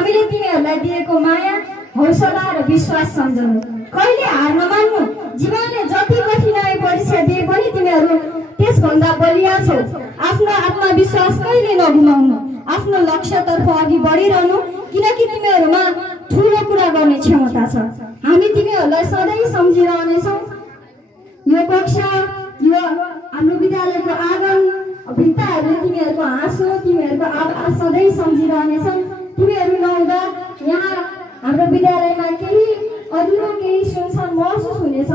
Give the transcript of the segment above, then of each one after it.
हामीले तिमीहरूलाई दिएको माया हौसला र विश्वास सम्झनु। कहिले हार नमान्नु। जीवनले जति कठिनाई परीक्षा दिए पनि तिमीहरू त्यसभन्दा बलिया छौ। आफ्नो आत्मविश्वास कहिले नगुमाउनु। आफ्नो लक्ष्यतर्फ अघि बढिरहनु, किनकि तिमीहरूमा ठुलो कुरा गर्ने क्षमता छ। हामी तिमीहरूलाई सधैँ सम्झिरहनेछौँ। यो कक्षा, यो हाम्रो विद्यालयको आँगन, भित्ताहरूले तिमीहरूको हाँसो, तिमीहरूको आवाज सधैँ सम्झिरहनेछौँ। तिमीहरू नहुँदा यहाँ हाम्रो विद्यालयमा केही अधुरो, केही सुनसान महसुस हुनेछ।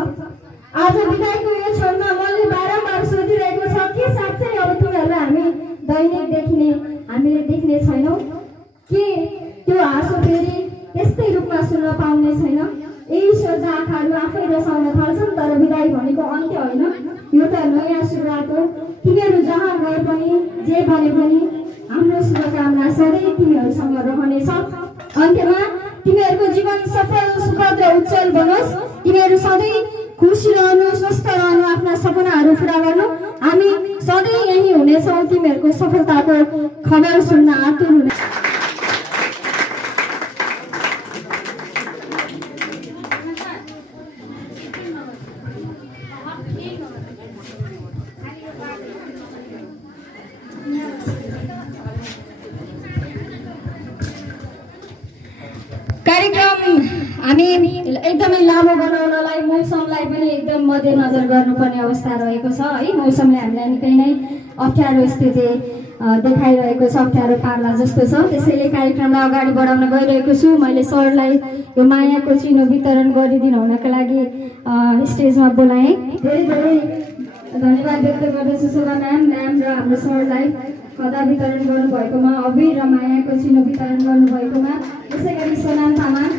आज बिदाईको यो क्षणमा मैले बारम्बार सोधिरहेको छ कि साँच्चै अब तिमीहरूलाई हामीले देख्ने छैनौँ कि त्यो हाँसो फेरि त्यस्तै रूपमा सुन्न पाउने छैन। यही सोच आँखाहरू आफै रसाउन थाल्छन्। तर बिदाई भनेको अन्त्य होइन, यो त नयाँ सुरुवात हो। तिमीहरू जहाँ गए पनि, जे भने पनि हाम्रो शुभकामना सधैँ तिमीहरूसँग रहनेछ। अन्त्यमा तिमीहरूको जीवन सफल, सुखद र उज्जवल बनोस्। तिमीहरू सधैँ खुसी रहनु, स्वस्थ रहनु, आफ्ना सपनाहरू पुरा गर्नु। हामी सधैँ यही हुनेछौँ। तिमीहरूको सफलताको खबर सुन्न आतुर हुने। कार्यक्रम हामी एकदमै लामो बनाउनलाई मौसमलाई पनि एकदम मध्यनजर गर्नुपर्ने अवस्था रहेको छ है। मौसमले हामीलाई निकै नै अप्ठ्यारो स्थिति देखाइरहेको छ, अप्ठ्यारो पार्ला जस्तो छ। त्यसैले कार्यक्रमलाई अगाडि बढाउन गइरहेको छु। मैले सरलाई यो मायाको चिनो वितरण गरिदिनु हुनका लागि स्टेजमा बोलाएँ। धेरै धेरै धन्यवाद व्यक्त गर्दछु शोभा म्याम र हाम्रो सरलाई खदा वितरण गर्नुभएकोमा, अबिर र मायाको चिनो वितरण गर्नुभएकोमा। त्यसै गरी सोनाम तामाङ,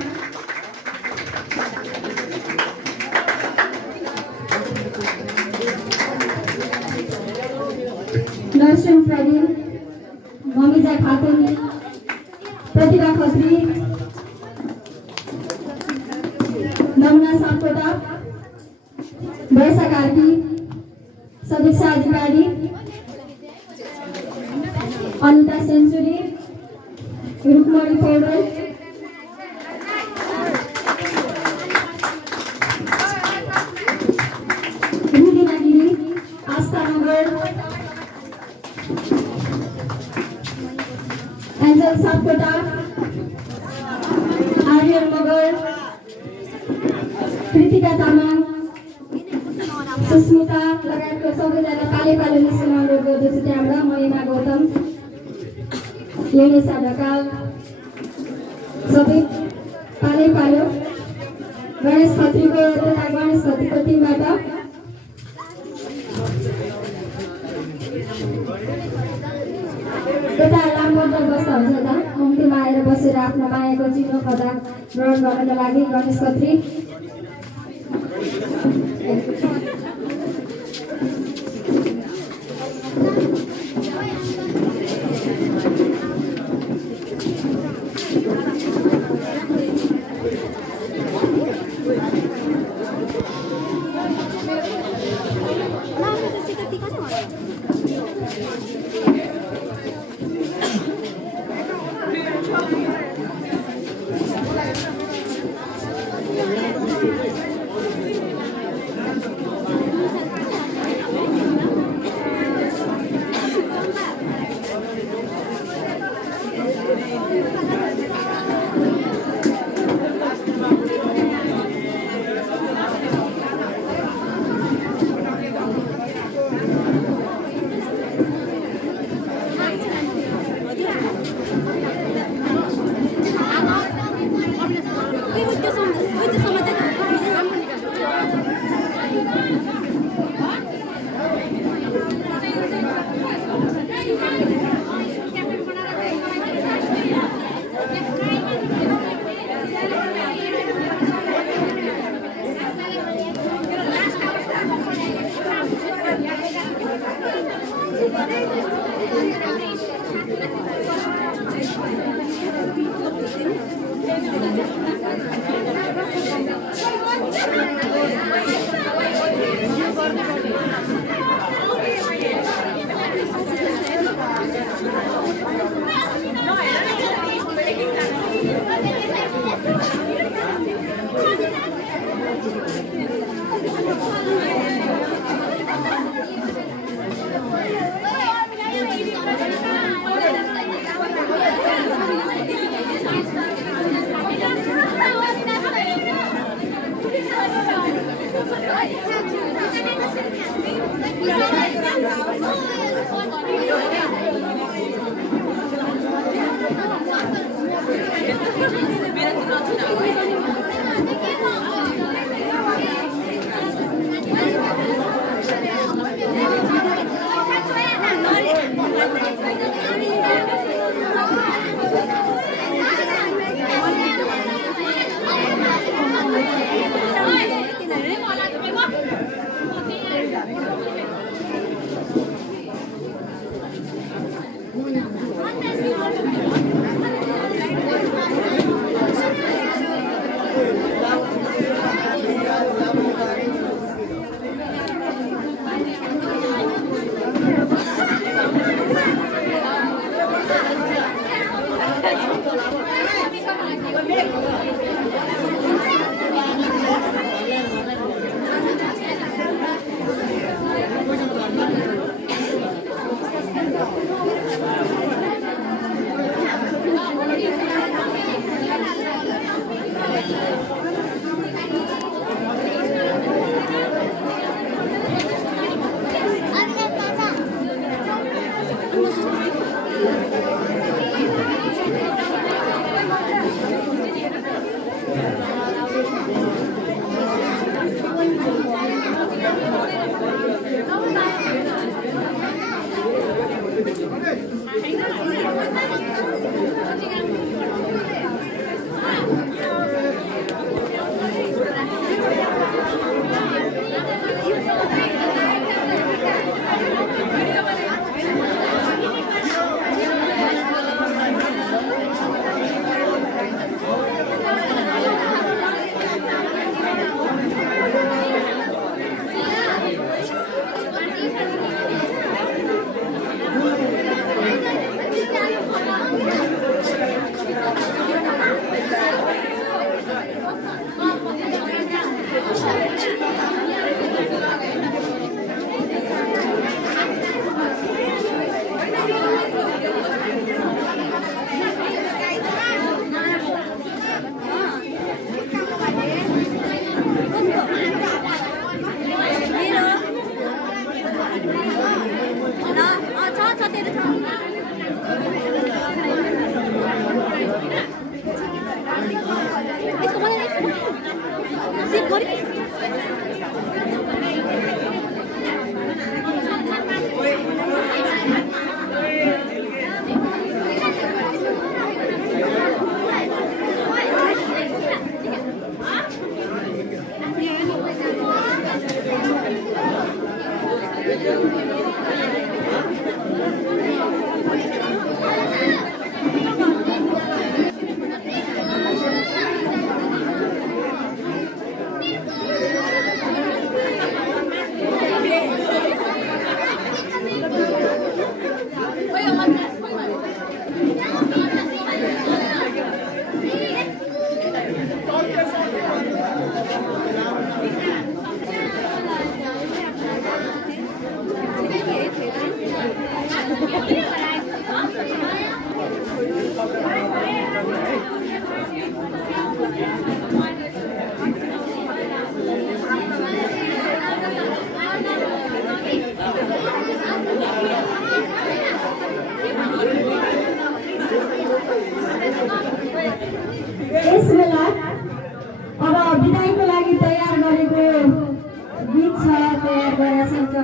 नर्सिङ प्रवीण, ममिजा खातुन, प्रतिभा खत्री, नमना सापकोटा, वर्षा कार्की, सदीक्षा अधिकारी, अनिता सेन्चुरी, रुक्मणी पौडेल, रुदिना गिरी, आस्था नगर, एन्जल सापकोटा, आर्यन मगर, कृतिका तामाङ, सुस्मिता लगायतको सबैजना पाले पालो निस्कन अनुरोध गर्दछु। त्यहाँबाट महिमा गौतम, युनिसा ढकाल, सबै पाले पालो। गणेश खत्रीको तथा गणेश खत्रीको टिमबाट यता लामबद्ध बस्दा हुन्छ त कम्तीमा आएर बसेर आफ्नो मायाको चिनो खदा ग्रहण गर्नको लागि गणेश खत्री।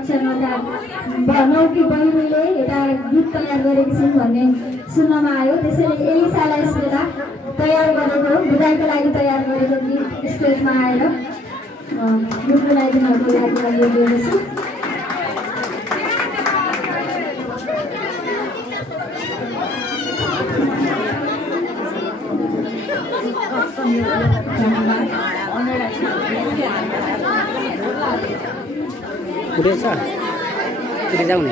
कक्षा नौकी बहिनीले एउटा गीत तयार गरेकी छिन् भन्ने सुन्नमा आयो। त्यसैले एलिसालाई यस बेला तयार गरेको विदाईको लागि तयार गरेको गीत स्टेजमा आएर गीत गाइदिनको लागि लिएको छु। पुरै छ पुरै जाऊ न